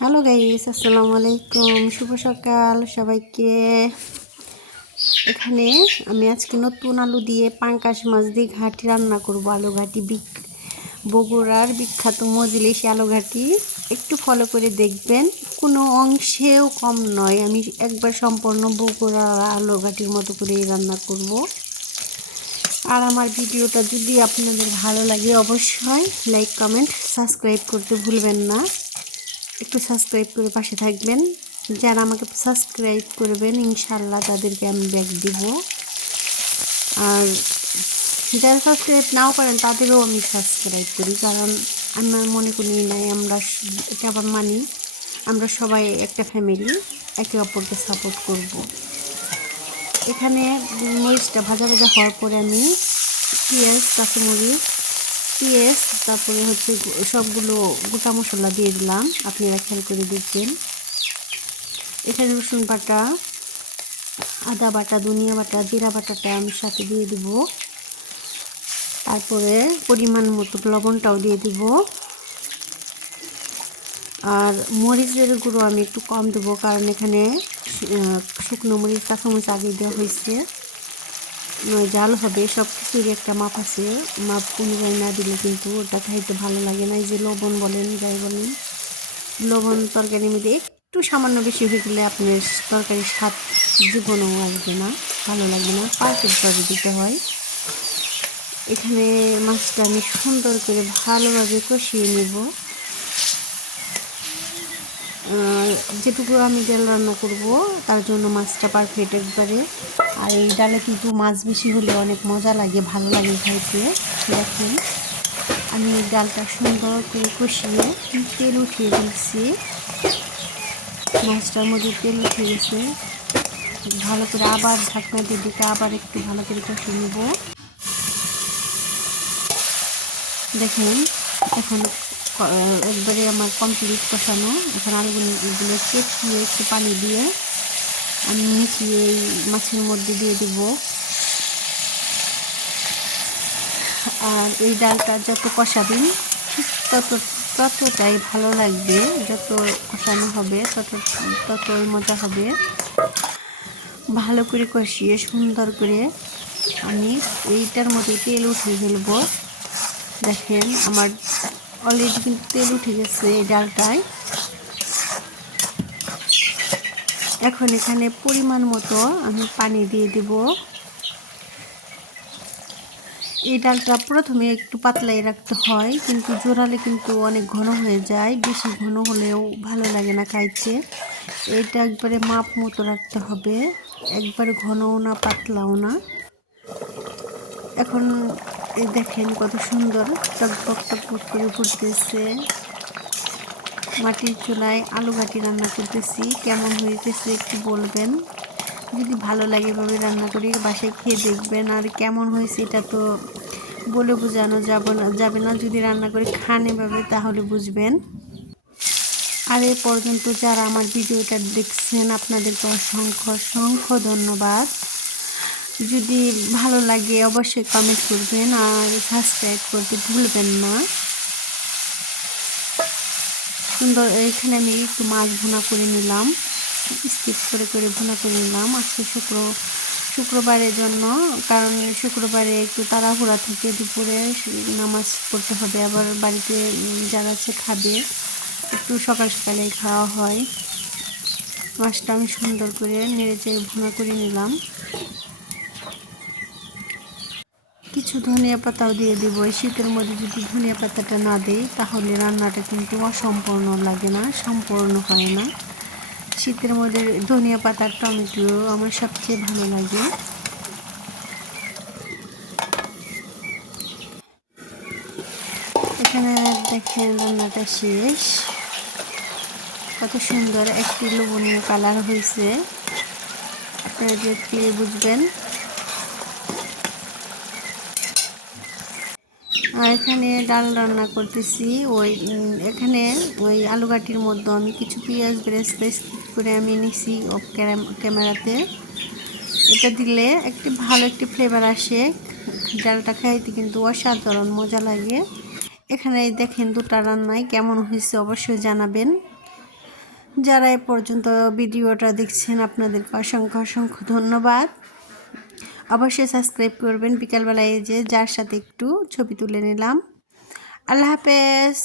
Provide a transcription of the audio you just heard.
Hello guys আসসালামু আলাইকুম শুভ সকাল সবাইকে এখানে আমি আজকে নতুন আলু দিয়ে পাঙ্কাশ মাছ দিয়ে ঘাটি রান্না করব। আলু ঘাটি বিক বগুড়ার বিখ্যাত মজলিস আলু ঘাটি। একটু ফলো করে দেখবেন। কোনো অংশেও কম নয়। আমি একবার সম্পূর্ণ বগুড়ার আলু ঘাটির মতো করে রান্না করব। আর আমার ভিডিওটা যদি আপনাদের ভালো লাগে, অবশ্যই লাইক কমেন্ট সাবস্ক্রাইব করতে ভুলবেন না। একটু সাবস্ক্রাইব করে পাশে থাকবেন। যারা আমাকে সাবস্ক্রাইব করবেন ইনশাল্লাহ তাদেরকে আমি ব্যাগ দিব। আর যারা সাবস্ক্রাইব নাও করেন, তাদেরও আমি সাবস্ক্রাইব করি। কারণ আমার মনে করি নাই, আমরা এটা আবার মানি, আমরা সবাই একটা ফ্যামিলি একে অপরকে সাপোর্ট করব। এখানে মরিচটা ভাজা ভাজা হওয়ার পরে আমি পেঁয়াজ, কাঁচামরিচ পেঁয়াজ, তারপরে হচ্ছে সবগুলো গোটা মশলা দিয়ে দিলাম। আপনারা খেয়াল করে দেখবেন। এখানে রসুন বাটা, আদা বাটা, ধনিয়া বাটা, জিরা বাটাটা আমি সাথে দিয়ে দিব। তারপরে পরিমাণ মতো লবণটাও দিয়ে দিব। আর মরিচের গুঁড়ো আমি একটু কম দেবো, কারণ এখানে শুকনো মরিচ, কাঁচামরিচ আগে দেওয়া হয়েছে। জাল হবে সব কিছুরই একটা মাপ আছে। মাপ অনুযায়ী না দিলে কিন্তু ওটা খাইতে ভালো লাগে না। এই যে লবণ বলেন, যাই বলেন। লবণ তরকারি মধ্যে একটু সামান্য বেশি হয়ে গেলে আপনার তরকারির স্বাদ জীবনেও আসবে না, ভালো লাগবে না। পারফেক্টভাবে দিতে হয়। এখানে মাছটা আমি সুন্দর করে ভালোভাবে কষিয়ে নেব। যেটুকু আমি ডাল রান্না করব, তার জন্য মাছটা পারফেক্ট একবারে। আর এই ডালে কিন্তু মাছ বেশি হলে অনেক মজা লাগে, ভালো লাগে খাইতে। দেখুন, আমি এই ডালটা সুন্দর করে কষিয়ে তেল উঠিয়ে দিচ্ছি মাছটার মধ্যে তেল উঠে গেছে। ভালো করে আবার ঢাকনা দিয়ে দিকে আবার একটু ভালো করে কষিয়ে নেব। দেখেন, এখন একবারে আমার কমপ্লিট কষানো। এখন আলুগুলো কেচিয়ে একটু পানি দিয়ে আমি মিশিয়ে এই মাছের মধ্যে দিয়ে দেব। আর এই ডালটা যত কষাবেন তত, ততটাই ভালো লাগবে। যত কষানো হবে, তত, ততই মজা হবে। ভালো করে কষিয়ে সুন্দর করে আমি এইটার মধ্যে তেল উঠিয়ে ফেলব। দেখেন আমার অলরেডি কিন্তু তেল উঠে গেছে এই ডালটায়। এখন এখানে পরিমাণ মতো আমি পানি দিয়ে দেব। এই ডালটা প্রথমে একটু পাতলাই রাখতে হয়, কিন্তু জোরালে কিন্তু অনেক ঘন হয়ে যায়, বেশি ঘন হলেও ভালো লাগে না খাইতে। এটা একবারে মাপ মতো রাখতে হবে, একবারে ঘনও না, পাতলাও না। এখন এই দেখেন কত সুন্দর টকবক টকবক করে ফুটতেছে মাটির চুলায় আলু ঘাটি রান্না করতেছি। কেমন হইতেছে একটু বলবেন? যদি ভালো লাগে এভাবে রান্না করি, বাসায় খেয়ে দেখবেন। আর কেমন হয়েছে এটা তো বলে বোঝানো যাব না, যাবে না। যদি রান্না করে, খান এভাবে, তাহলে বুঝবেন। আর এ পর্যন্ত যারা আমার ভিডিওটা দেখছেন, আপনাদেরকে অসংখ্য অসংখ্য ধন্যবাদ। যদি ভালো লাগে অবশ্যই কমেন্ট করবেন আর সাবস্ক্রাইব করতে ভুলবেন না। সুন্দর, এখানে আমি একটু মাছ ভুনা করে নিলাম। স্কিপ করে করে ভুনা করে নিলাম। আজকে শুক্র, শুক্রবারের জন্য, কারণ শুক্রবারে একটু তাড়াহুড়া থেকে, দুপুরে নামাজ পড়তে হবে। আবার বাড়িতে যারা আছে খাবে, একটু সকাল সকালে খাওয়া হয়। মাছটা আমি সুন্দর করে নেড়ে চেড়ে ভুনা করে নিলাম। কিছু ধনিয়া পাতাও দিয়ে দিব। এই শীতের মধ্যে যদি ধনিয়া পাতাটা না দিই, তাহলে রান্নাটা কিন্তু অসম্পূর্ণ লাগে না, সম্পূর্ণ হয় না। শীতের মধ্যে ধনিয়া পাতার টমেটো আমার সবচেয়ে ভালো লাগে। এখানে দেখেন রান্নাটা শেষ। কত সুন্দর একটি লবণীয় কালার হয়েছে। আপনারা দেখলে বুঝবেন। আর এখানে ডাল রান্না করতেছি। ওই এখানে ওই আলু গাটির মধ্যে আমি কিছু পেঁয়াজ ব্রেস স্কিপ করে আমি নিছি ক্যামেরাতে। এটা দিলে একটি ভালো একটি ফ্লেভার আসে। ডালটা খাইতে কিন্তু অসাধারণ মজা লাগে। এখানে দেখেন দুটা রান্নায় কেমন হয়েছে অবশ্যই জানাবেন। যারা এ পর্যন্ত ভিডিওটা দেখছেন, আপনাদেরকে অসংখ্য অসংখ্য ধন্যবাদ। অবশ্যই সাবস্ক্রাইব করবেন। বিকালবেলায় যে যার সাথে একটু ছবি তুলে নিলাম। আল্লাহ হাফেজ।